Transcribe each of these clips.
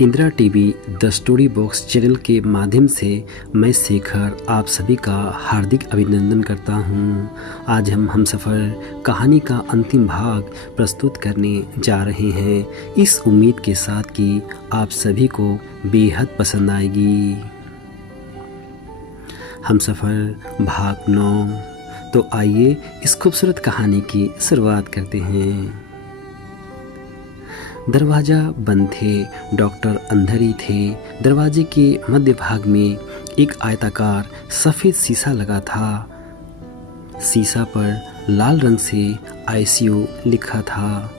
Indira TV the story box channel के माध्यम से मैं शेखर आप सभी का हार्दिक अभिनंदन करता हूं। आज हम हमसफ़र कहानी का अंतिम भाग प्रस्तुत करने जा रहे हैं, इस उम्मीद के साथ कि आप सभी को बेहद पसंद आएगी। हमसफ़र भाग 9। तो आइए इस खूबसूरत कहानी की शुरुआत करते हैं। दरवाज़ा बंद थे, डॉक्टर अंदर ही थे। दरवाजे के मध्य भाग में एक आयताकार सफ़ेद शीशा लगा था। शीशा पर लाल रंग से आईसीयू लिखा था।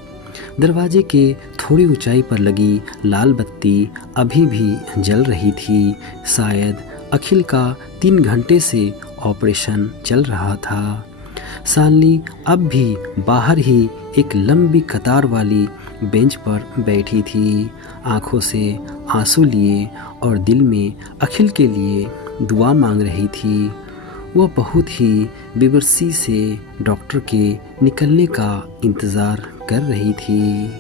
दरवाजे के थोड़ी ऊंचाई पर लगी लाल बत्ती अभी भी जल रही थी। शायद अखिल का 3 घंटे से ऑपरेशन चल रहा था। शालिनी अब भी बाहर ही एक लंबी कतार वाली बेंच पर बैठी थी, आंखों से आंसू लिए और दिल में अखिल के लिए दुआ मांग रही थी। वह बहुत ही बेबसी से डॉक्टर के निकलने का इंतज़ार कर रही थी।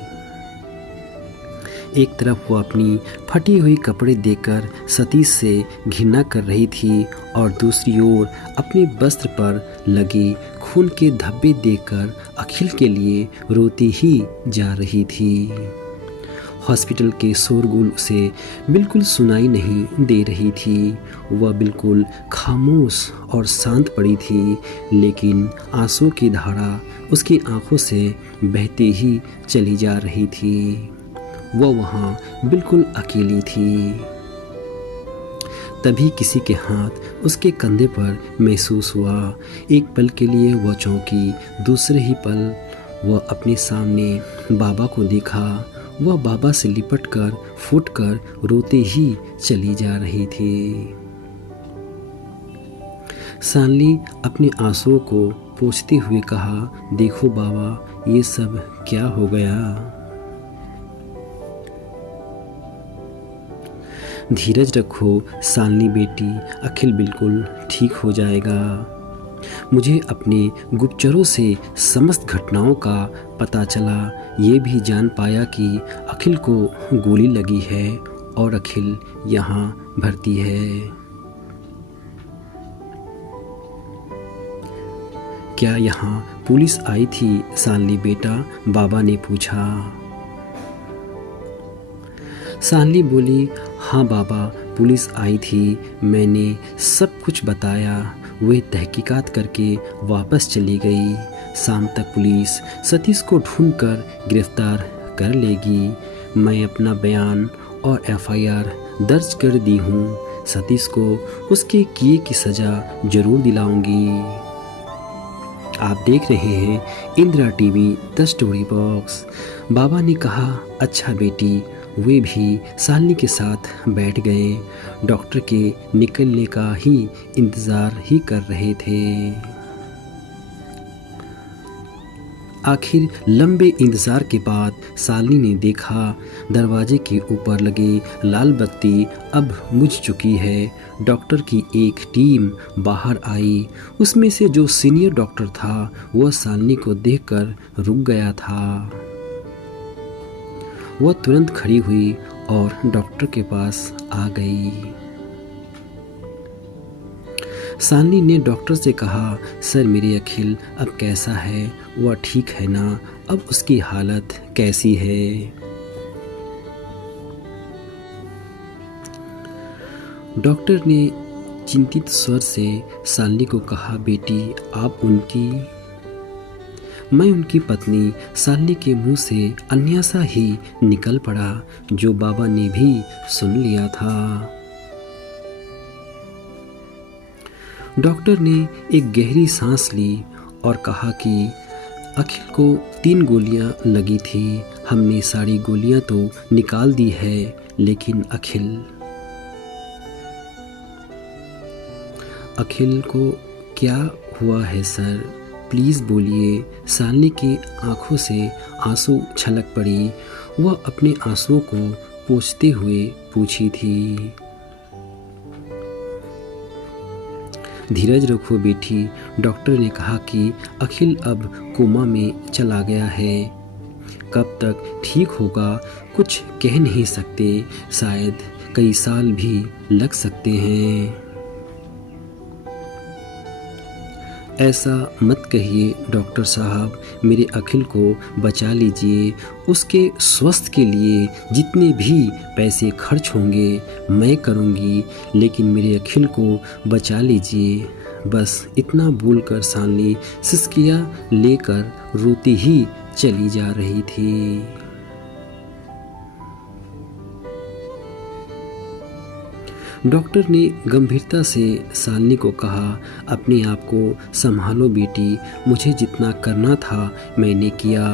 एक तरफ वो अपनी फटी हुई कपड़े देकर सतीश से घृणा कर रही थी और दूसरी ओर अपने वस्त्र पर लगे खून के धब्बे देखकर अखिल के लिए रोती ही जा रही थी। हॉस्पिटल के शोरगुल उसे बिल्कुल सुनाई नहीं दे रही थी। वह बिल्कुल खामोश और शांत पड़ी थी, लेकिन आंसू की धारा उसकी आंखों से बहती ही चली जा रही थी। वह वहाँ बिल्कुल अकेली थी। तभी किसी के हाथ उसके कंधे पर महसूस हुआ। एक पल के लिए वह चौंकी, दूसरे ही पल वह अपने सामने बाबा को देखा। वह बाबा से लिपटकर फूटकर रोते ही चली जा रही थी। शालिनी अपने आंसुओं को पोंछते हुए कहा, देखो बाबा, ये सब क्या हो गया। धीरज रखो शालिनी बेटी, अखिल बिल्कुल ठीक हो जाएगा। मुझे अपने गुप्तचरों से समस्त घटनाओं का पता चला। ये भी जान पाया कि अखिल को गोली लगी है और अखिल यहाँ भर्ती है। क्या यहाँ पुलिस आई थी शालिनी बेटा? बाबा ने पूछा। शालिनी बोली, हाँ बाबा, पुलिस आई थी। मैंने सब कुछ बताया। वे तहकीकात करके वापस चली गई। शाम तक पुलिस सतीश को ढूंढकर गिरफ्तार कर लेगी। मैं अपना बयान और एफआईआर दर्ज कर दी हूँ। सतीश को उसके किए की सज़ा जरूर दिलाऊंगी। आप देख रहे हैं Indira TV the story box. बाबा ने कहा, अच्छा बेटी। वे भी शालिनी के साथ बैठ गए। डॉक्टर के निकलने का ही इंतज़ार ही कर रहे थे। आखिर लंबे इंतज़ार के बाद शालिनी ने देखा, दरवाजे के ऊपर लगे लाल बत्ती अब बुझ चुकी है। डॉक्टर की एक टीम बाहर आई। उसमें से जो सीनियर डॉक्टर था वह शालिनी को देखकर रुक गया था। वह तुरंत खड़ी हुई और डॉक्टर के पास आ गई। शालिनी ने डॉक्टर से कहा, सर, मेरे अखिल अब कैसा है? वह ठीक है ना? अब उसकी हालत कैसी है? डॉक्टर ने चिंतित स्वर से शालिनी को कहा, बेटी, मैं उनकी पत्नी। शालिनी के मुंह से अन्यासा ही निकल पड़ा, जो बाबा ने भी सुन लिया था। डॉक्टर ने एक गहरी सांस ली और कहा कि अखिल को 3 गोलियां लगी थी। हमने सारी गोलियां तो निकाल दी है, लेकिन अखिल को क्या हुआ है सर? प्लीज़ बोलिए। शालिनी की आंखों से आंसू छलक पड़ी। वह अपने आंसुओं को पोंछते हुए पूछी थी। धीरज रखो बेटी। डॉक्टर ने कहा कि अखिल अब कोमा में चला गया है। कब तक ठीक होगा कुछ कह नहीं सकते, शायद कई साल भी लग सकते हैं। ऐसा मत कहिए डॉक्टर साहब, मेरे अखिल को बचा लीजिए। उसके स्वास्थ्य के लिए जितने भी पैसे खर्च होंगे मैं करूँगी, लेकिन मेरे अखिल को बचा लीजिए। बस इतना बोलकर शालिनी सिसकियाँ लेकर रोती ही चली जा रही थी। डॉक्टर ने गंभीरता से शालिनी को कहा, अपने आप को संभालो बेटी, मुझे जितना करना था मैंने किया,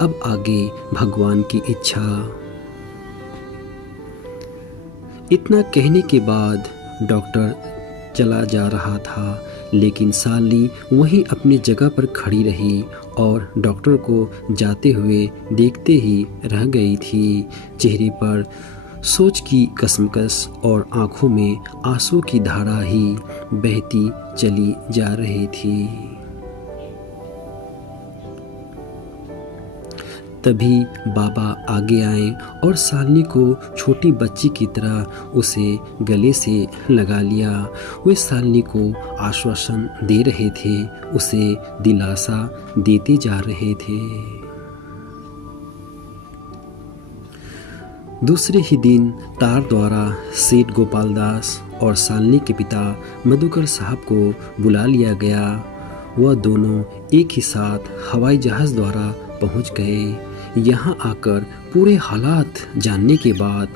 अब आगे भगवान की इच्छा। इतना कहने के बाद डॉक्टर चला जा रहा था, लेकिन शालिनी वहीं अपनी जगह पर खड़ी रही और डॉक्टर को जाते हुए देखते ही रह गई थी। चेहरे पर सोच की कसमकस और आंखों में आंसू की धारा ही बहती चली जा रही थी। तभी बाबा आगे आए और शालिनी को छोटी बच्ची की तरह उसे गले से लगा लिया। वे शालिनी को आश्वासन दे रहे थे, उसे दिलासा देते जा रहे थे। दूसरे ही दिन तार द्वारा सेठ गोपाल दास और शालिनी के पिता मधुकर साहब को बुला लिया गया। वह दोनों एक ही साथ हवाई जहाज़ द्वारा पहुंच गए। यहाँ आकर पूरे हालात जानने के बाद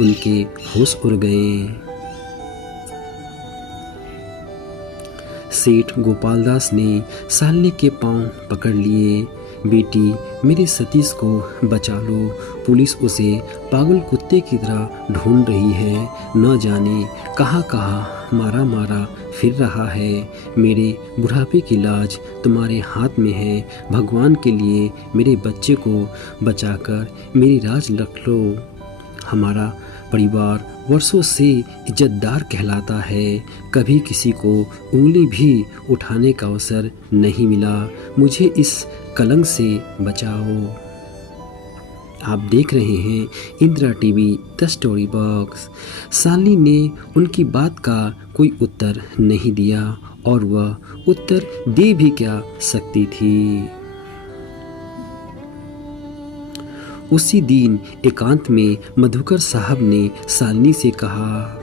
उनके होश उड़ गए। सेठ गोपाल दास ने शालिनी के पांव पकड़ लिए। बेटी, मेरे सतीश को बचा लो, पुलिस उसे पागल कुत्ते की तरह ढूंढ रही है, न जाने कहाँ कहाँ मारा मारा फिर रहा है। मेरे बुढ़ापे की लाज तुम्हारे हाथ में है। भगवान के लिए मेरे बच्चे को बचाकर मेरी राज रख लो। हमारा परिवार वर्षों से इज्जतदार कहलाता है, कभी किसी को उंगली भी उठाने का अवसर नहीं मिला। मुझे इस कलंक से बचाओ। आप देख रहे हैं Indira TV the story box. Shalini ने उनकी बात का कोई उत्तर नहीं दिया और वह उत्तर दे भी क्या सकती थी। उसी दिन एकांत में मधुकर साहब ने शालिनी से कहा,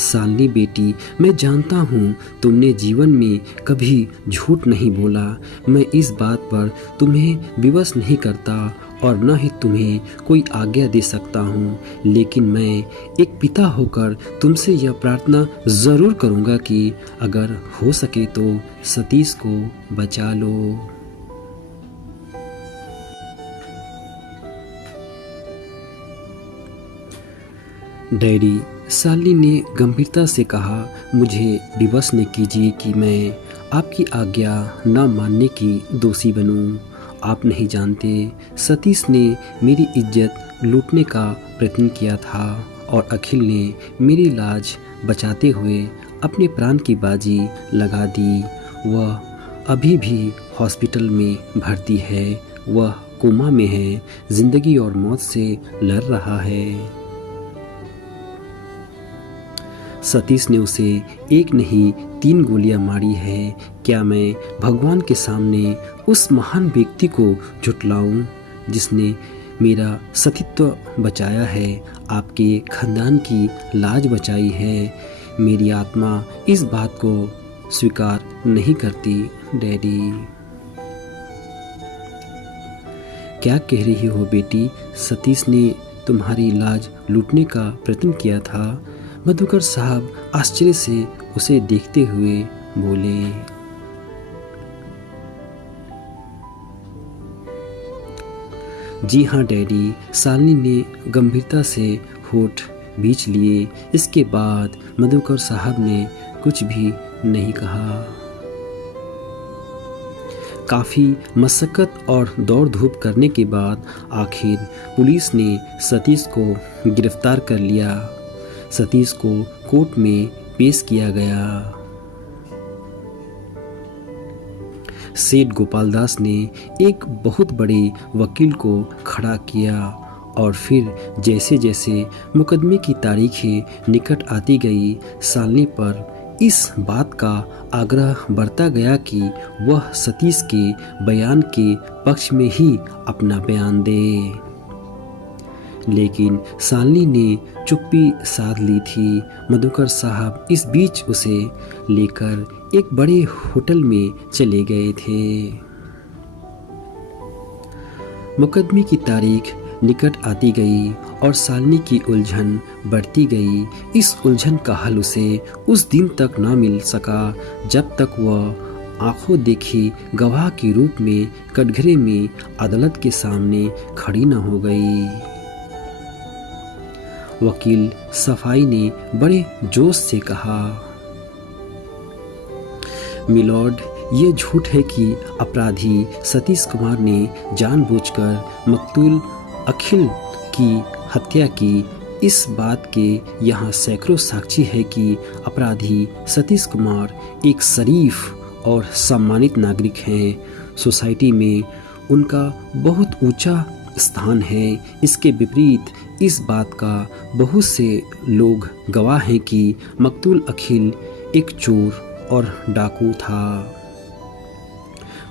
शालिनी बेटी, मैं जानता हूँ तुमने जीवन में कभी झूठ नहीं बोला। मैं इस बात पर तुम्हें विवश नहीं करता और न ही तुम्हें कोई आज्ञा दे सकता हूँ, लेकिन मैं एक पिता होकर तुमसे यह प्रार्थना ज़रूर करूँगा कि अगर हो सके तो सतीश को बचा लो। डैडी, शालिनी ने गंभीरता से कहा, मुझे विवश न कीजिए कि मैं आपकी आज्ञा न मानने की दोषी बनूं। आप नहीं जानते, सतीश ने मेरी इज्जत लूटने का प्रयत्न किया था और अखिल ने मेरी लाज बचाते हुए अपने प्राण की बाजी लगा दी। वह अभी भी हॉस्पिटल में भर्ती है। वह कोमा में है, जिंदगी और मौत से लड़ रहा है। सतीश ने उसे एक नहीं 3 गोलियां मारी है। क्या मैं भगवान के सामने उस महान व्यक्ति को झुठलाऊं जिसने मेरा सतीत्व बचाया है, आपके खानदान की लाज बचाई है? मेरी आत्मा इस बात को स्वीकार नहीं करती। डैडी, क्या कह रही हो बेटी? सतीश ने तुम्हारी लाज लूटने का प्रयत्न किया था। मधुकर साहब आश्चर्य से उसे देखते हुए बोले। जी हाँ डैडी, शालिनी ने गंभीरता से होठ बीच लिए। इसके बाद मधुकर साहब ने कुछ भी नहीं कहा। काफ़ी मशक्क़त और दौड़ धूप करने के बाद आखिर पुलिस ने सतीश को गिरफ्तार कर लिया। सतीश को कोर्ट में पेश किया गया। सेठ गोपाल दास ने एक बहुत बड़े वकील को खड़ा किया और फिर जैसे जैसे मुकदमे की तारीखें निकट आती गई, शालिनी पर इस बात का आग्रह बढ़ता गया कि वह सतीश के बयान के पक्ष में ही अपना बयान दे। लेकिन शालिनी ने चुप्पी साध ली थी। मधुकर साहब इस बीच उसे लेकर एक बड़े होटल में चले गए थे। मुकदमे की तारीख निकट आती गई और शालिनी की उलझन बढ़ती गई। इस उलझन का हल उसे उस दिन तक न मिल सका जब तक वह आंखों देखी गवाह के रूप में कटघरे में अदालत के सामने खड़ी न हो गई। वकील सफाई ने बड़े जोश से कहा, मिलॉर्ड, ये झूठ है कि अपराधी सतीश कुमार ने जानबूझकर मकतूल अखिल की हत्या की। इस बात के यहाँ सैकड़ों साक्षी है कि अपराधी सतीश कुमार एक शरीफ और सम्मानित नागरिक हैं। सोसाइटी में उनका बहुत ऊंचा स्थान है। इसके विपरीत इस बात का बहुत से लोग गवाह हैं कि मकतूल अखिल एक चोर और डाकू था।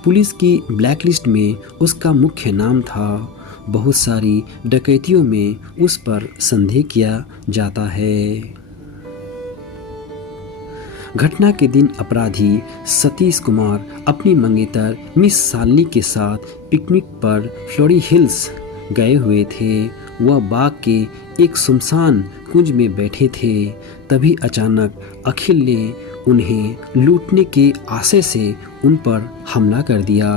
पुलिस की ब्लैकलिस्ट में उसका मुख्य नाम था। बहुत सारी डकैतियों में उस पर संदेह किया जाता है। घटना के दिन अपराधी सतीश कुमार अपनी मंगेतर मिस शालिनी के साथ पिकनिक पर फ्लोरी हिल्स गए हुए थे। वह बाग के एक सुनसान कुंज में बैठे थे। तभी अचानक अखिल ने उन्हें लूटने के आशय से उन पर हमला कर दिया।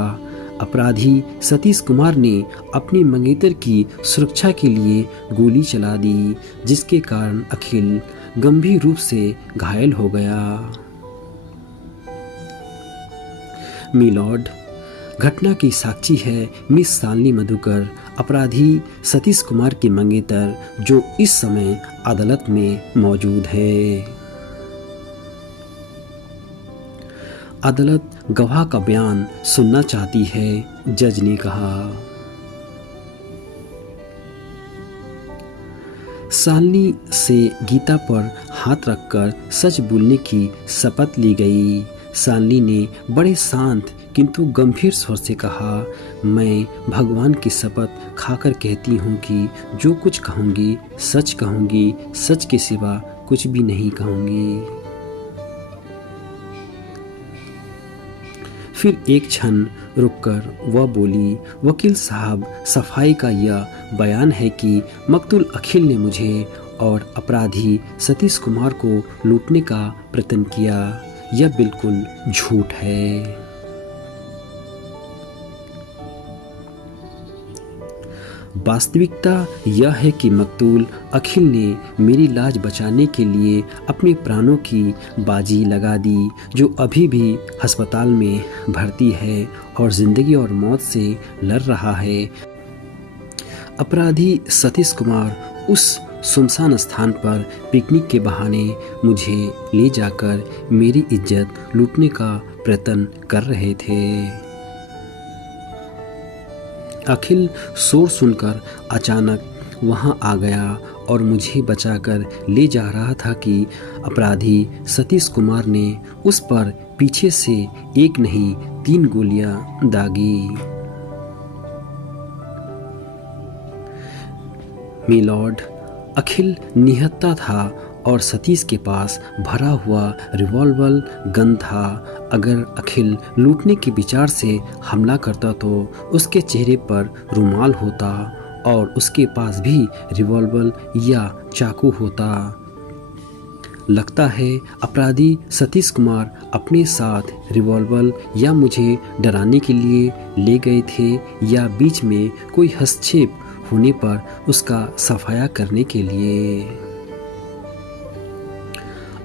अपराधी सतीश कुमार ने अपनी मंगेतर की सुरक्षा के लिए गोली चला दी, जिसके कारण अखिल गंभीर रूप से घायल हो गया। मिलॉर्ड, घटना की साक्षी है मिस शालिनी मधुकर, अपराधी सतीश कुमार की मंगेतर, जो इस समय अदालत में मौजूद है। अदालत गवाह का बयान सुनना चाहती है, जज ने कहा। शालिनी से गीता पर हाथ रखकर सच बोलने की शपथ ली गई। शालिनी ने बड़े शांत किंतु गंभीर स्वर से कहा, मैं भगवान की शपथ खाकर कहती हूँ कि जो कुछ कहूँगी सच कहूँगी, सच के सिवा कुछ भी नहीं कहूँगी। फिर एक क्षण रुककर वह बोली, वकील साहब, सफाई का यह बयान है कि मकतूल अखिल ने मुझे और अपराधी सतीश कुमार को लूटने का प्रयत्न किया। यह बिल्कुल झूठ है। वास्तविकता यह है कि मकतूल अखिल ने मेरी लाज बचाने के लिए अपने प्राणों की बाजी लगा दी, जो अभी भी अस्पताल में भर्ती है और जिंदगी और मौत से लड़ रहा है। अपराधी सतीश कुमार उस सुनसान स्थान पर पिकनिक के बहाने मुझे ले जाकर मेरी इज्जत लूटने का प्रयत्न कर रहे थे। अखिल शोर सुनकर अचानक वहां आ गया और मुझे बचाकर ले जा रहा था कि अपराधी सतीश कुमार ने उस पर पीछे से एक नहीं 3 गोलियां दागी। मिलॉर्ड, अखिल निहत्था था और सतीश के पास भरा हुआ रिवॉल्वर गन था। अगर अखिल लूटने के विचार से हमला करता तो उसके चेहरे पर रुमाल होता और उसके पास भी रिवॉल्वर या चाकू होता। लगता है अपराधी सतीश कुमार अपने साथ रिवॉल्वर या मुझे डराने के लिए ले गए थे या बीच में कोई हस्तक्षेप होने पर उसका सफाया करने के लिए।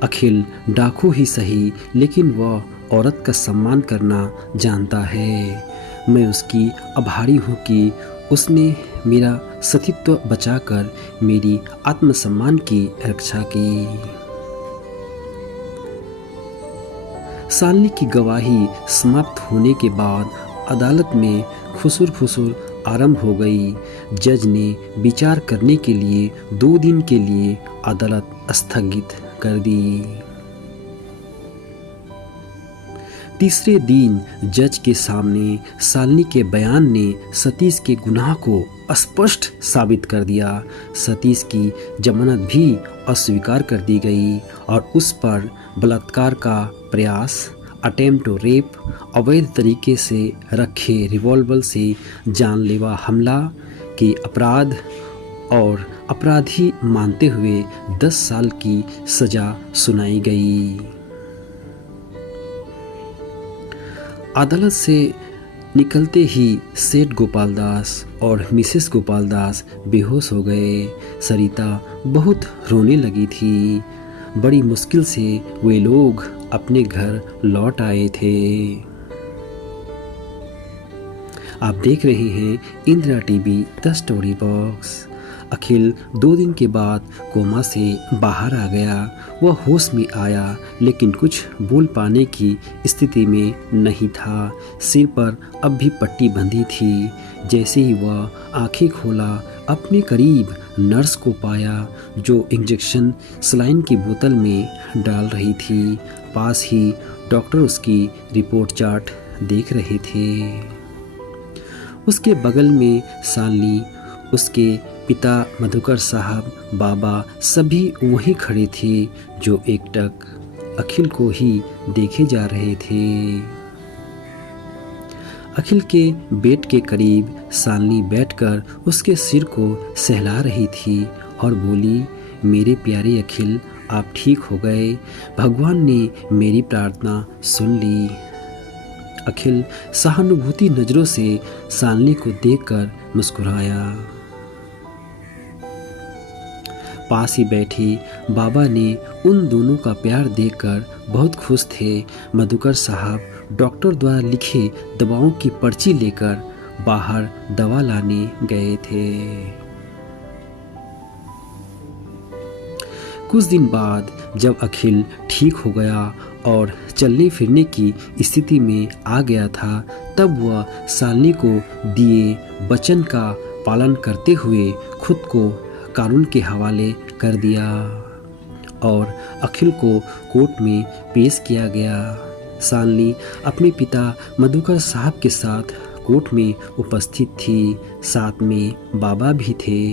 अखिल डाकू ही सही, लेकिन वह औरत का सम्मान करना जानता है। मैं उसकी आभारी हूँ कि उसने मेरा सतीत्व बचाकर मेरी आत्मसम्मान की रक्षा की। सालनी की गवाही समाप्त होने के बाद अदालत में खुसुर-फुसुर आरंभ हो गई। जज ने विचार करने के लिए 2 दिन के लिए अदालत स्थगित कर दी। तीसरे दिन जज के सामने सालनी के बयान ने सतीश के गुनाह को स्पष्ट साबित कर दिया। सतीश की जमानत भी अस्वीकार कर दी गई और उस पर बलात्कार का प्रयास, अटेम्प्ट टू रेप, अवैध तरीके से रखे रिवॉल्वर से जानलेवा हमला के अपराध और अपराधी मानते हुए 10 साल की सजा सुनाई गई। अदालत से निकलते ही सेठ गोपाल दास और मिसेस गोपाल दास बेहोश हो गए। सरिता बहुत रोने लगी थी। बड़ी मुश्किल से वे लोग अपने घर लौट आए थे। आप देख रहे हैं Indira TV the story box. Akhil 2 दिन के बाद कोमा से बाहर आ गया। वह होश में आया लेकिन कुछ बोल पाने की स्थिति में नहीं था। सिर पर अब भी पट्टी बंधी थी। जैसे ही वह आंखें खोला, अपने करीब नर्स को पाया जो इंजेक्शन सलाइन की बोतल में डाल रही थी। पास ही डॉक्टर उसकी रिपोर्ट चार्ट देख रहे थे। उसके बगल में सालनी, उसके पिता मधुकर साहब, बाबा सभी वहीं खड़े थे जो एकटक अखिल को ही देखे जा रहे थे। अखिल के बेड के करीब सालनी बैठकर उसके सिर को सहला रही थी और बोली, मेरे प्यारे अखिल, आप ठीक हो गए। भगवान ने मेरी प्रार्थना सुन ली। अखिल सहानुभूति नजरों से सालनी को देखकर मुस्कुराया। पास ही बैठी बाबा ने उन दोनों का प्यार देखकर बहुत खुश थे। मधुकर साहब डॉक्टर द्वारा लिखे दवाओं की पर्ची लेकर बाहर दवा लाने गए थे। कुछ दिन बाद जब अखिल ठीक हो गया और चलने फिरने की स्थिति में आ गया था, तब वह सालनी को दिए वचन का पालन करते हुए खुद को कानून के हवाले कर दिया और अखिल को कोर्ट में पेश किया गया। सालनी अपने पिता मधुकर साहब के साथ कोर्ट में उपस्थित थी। साथ में बाबा भी थे।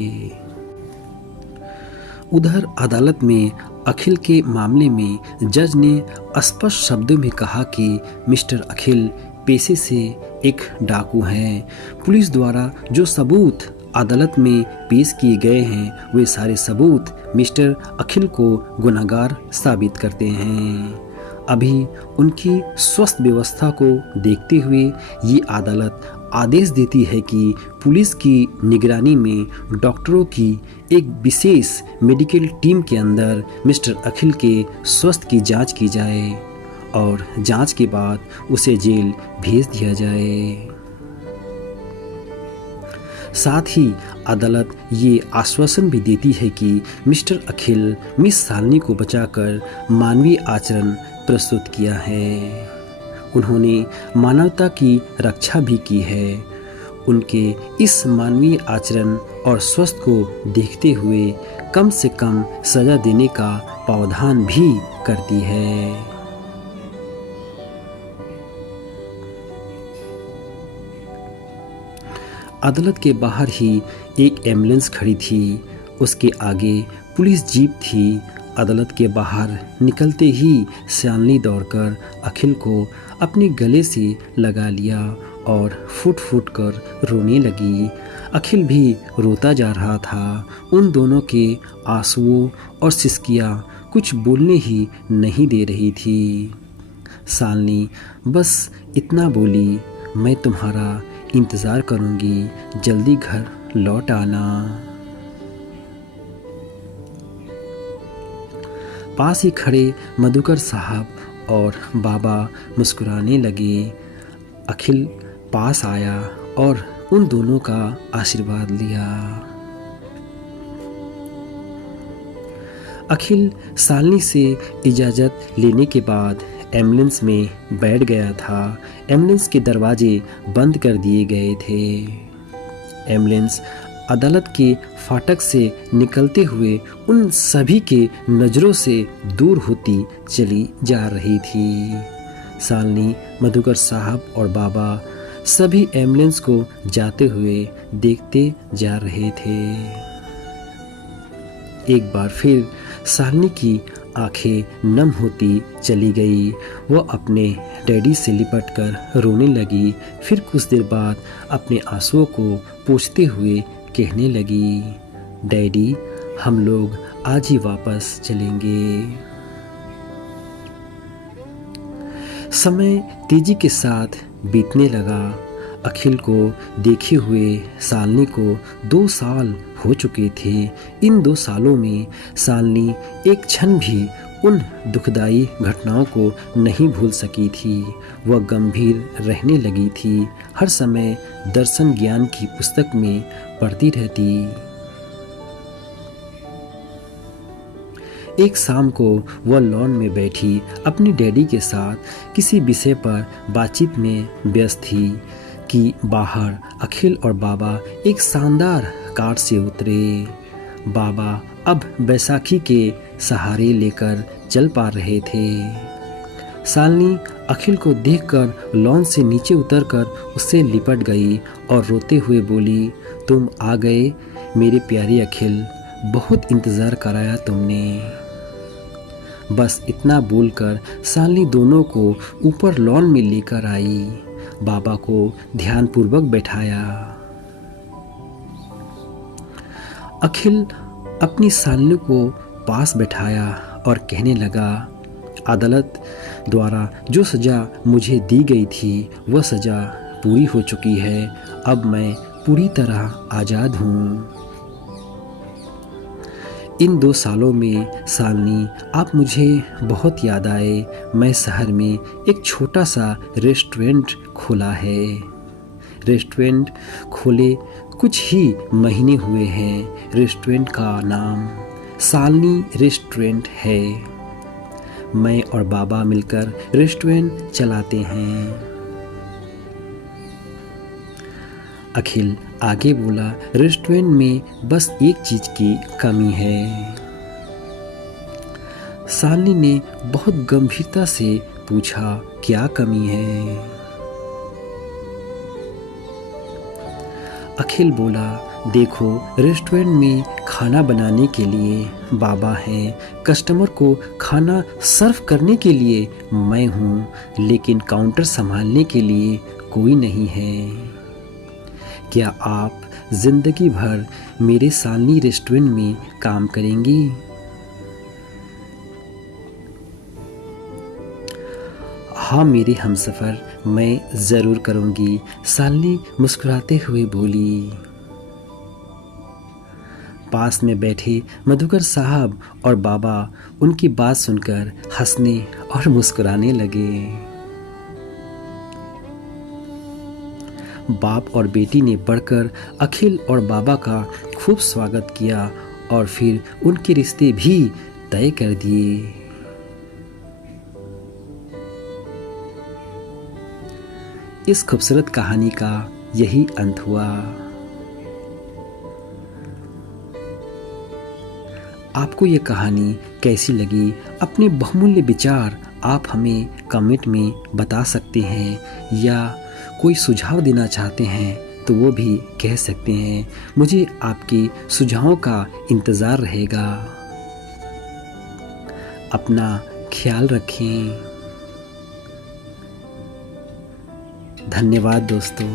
उधर अदालत में अखिल के मामले में जज ने स्पष्ट शब्दों में कहा कि मिस्टर अखिल पेशे से एक डाकू हैं। पुलिस द्वारा जो सबूत अदालत में पेश किए गए हैं, वे सारे सबूत मिस्टर अखिल को गुनहगार साबित करते हैं। अभी उनकी स्वस्थ व्यवस्था को देखते हुए ये अदालत आदेश देती है कि पुलिस की निगरानी में डॉक्टरों की एक विशेष मेडिकल टीम के अंदर मिस्टर अखिल के स्वास्थ्य की जांच की जाए और जांच के बाद उसे जेल भेज दिया जाए। साथ ही अदालत ये आश्वासन भी देती है कि मिस्टर अखिल मिस सालनी को बचाकर मानवीय आचरण प्रस्तुत किया है। उन्होंने मानवता की रक्षा भी की है। उनके इस मानवीय आचरण और स्वास्थ्य को देखते हुए कम से कम सजा देने का प्रावधान भी करती है। अदालत के बाहर ही एक एम्बुलेंस खड़ी थी। उसके आगे पुलिस जीप थी। अदालत के बाहर निकलते ही सालनी दौड़कर अखिल को अपने गले से लगा लिया और फुट फुट कर रोने लगी। अखिल भी रोता जा रहा था। उन दोनों के आंसुओं और सिसकियाँ कुछ बोलने ही नहीं दे रही थी। सालनी बस इतना बोली, मैं तुम्हारा इंतज़ार करूंगी, जल्दी घर लौट आना। पास ही खड़े मधुकर साहब और बाबा मुस्कुराने लगे। अखिल पास आया और उन दोनों का आशीर्वाद लिया। अखिल सालनी से इजाज़त लेने के बाद एम्बुलेंस में बैठ गया था। एम्बुलेंस के दरवाजे बंद कर दिए गए थे। एम्बुलेंस अदालत के फाटक से निकलते हुए उन सभी के नज़रों से दूर होती चली जा रही थी। सालनी, मधुकर साहब और बाबा सभी एम्बुलेंस को जाते हुए देखते जा रहे थे। एक बार फिर सालनी की आंखें नम होती चली गई। वह अपने डैडी से लिपट कर रोने लगी। फिर कुछ देर बाद अपने आंसुओं को पोंछते हुए कहने लगी, डैडी, हम लोग आज ही वापस चलेंगे। समय तेजी के साथ बीतने लगा। अखिल को देखे हुए सालनी को 2 साल हो चुके थे। इन 2 सालों में सालनी एक क्षण भी उन दुखदाई घटनाओं को नहीं भूल सकी थी। वह गंभीर रहने लगी थी। हर समय दर्शन ज्ञान की पुस्तक में पढ़ती रहती। एक शाम को वह लॉन में बैठी अपने डैडी के साथ किसी विषय पर बातचीत में व्यस्त थी कि बाहर अखिल और बाबा एक शानदार कार से उतरे। बाबा अब बैसाखी के सहारे लेकर चल पा रहे थे। सालनी अखिल को देखकर लॉन से नीचे उतरकर उससे लिपट गई और रोते हुए बोली, तुम आ गए मेरे प्यारे अखिल, बहुत इंतज़ार कराया तुमने। बस इतना बोलकर सालनी दोनों को ऊपर लॉन में लेकर आई। बाबा को ध्यानपूर्वक बैठाया। अखिल अपनी सालनी को पास बैठाया और कहने लगा, अदालत द्वारा जो सज़ा मुझे दी गई थी वह सज़ा पूरी हो चुकी है। अब मैं पूरी तरह आज़ाद हूँ। इन 2 सालों में सालनी, आप मुझे बहुत याद आए। मैं शहर में एक छोटा सा रेस्टोरेंट खोला है। रेस्टोरेंट खोले कुछ ही महीने हुए हैं। रेस्टोरेंट का नाम सालनी रेस्टोरेंट है। मैं और बाबा मिलकर रेस्टोरेंट चलाते हैं। अखिल आगे बोला, रेस्टोरेंट में बस एक चीज़ की कमी है। सालनी ने बहुत गंभीरता से पूछा, क्या कमी है? अखिल बोला, देखो, रेस्टोरेंट में खाना बनाने के लिए बाबा हैं, कस्टमर को खाना सर्व करने के लिए मैं हूँ, लेकिन काउंटर संभालने के लिए कोई नहीं है। क्या आप जिंदगी भर मेरे सालनी रेस्टोरेंट में काम करेंगी? हाँ मेरे हमसफ़र, मैं ज़रूर करूँगी, सालनी मुस्कुराते हुए बोली। पास में बैठे मधुकर साहब और बाबा उनकी बात सुनकर हंसने और मुस्कुराने लगे। बाप और बेटी ने बढ़कर अखिल और बाबा का खूब स्वागत किया और फिर उनके रिश्ते भी तय कर दिए। इस खूबसूरत कहानी का यही अंत हुआ। आपको ये कहानी कैसी लगी? अपने बहुमूल्य विचार आप हमें कमेंट में बता सकते हैं, या कोई सुझाव देना चाहते हैं तो वो भी कह सकते हैं। मुझे आपके सुझावों का इंतज़ार रहेगा। अपना ख्याल रखें। धन्यवाद दोस्तों।